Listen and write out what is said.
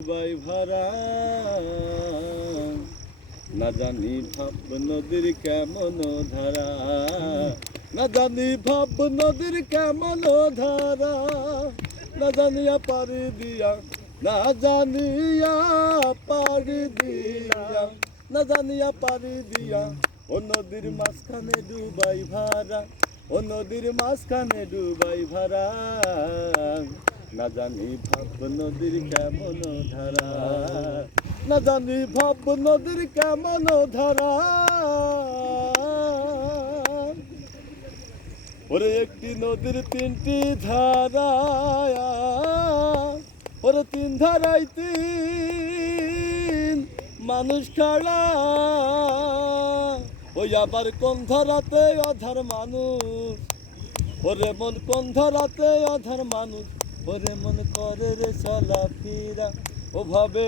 By ভাড়া না জানি ভাব নদীর কেমন ধারা, না জানি ভাব নদীর কেমন ধারা, না জানিয়া পারি দিয়া, না জানিয়া পারি দিয়া, না জানিয়া পারি দিয়া ও নদীর মাঝখানে ডুবাই ভাড়া, ও নদীর মাঝখানে ডুবাই ভাড়া, না জানি ভাব নদীর কেমন ধারা, না জানি ভাব নদীর কেমন ধারা। ওরে একটি নদীর তিনটি ধারা, ওরে তিন ধারায় তিন মানুষ খাড়া, ওই আবার কোন ধারাতে অধার মানুষ, ওরে মন কোন ধারাতে অধার মানুষ, ওরে মন করে রে চলাফেরা ওভাবে।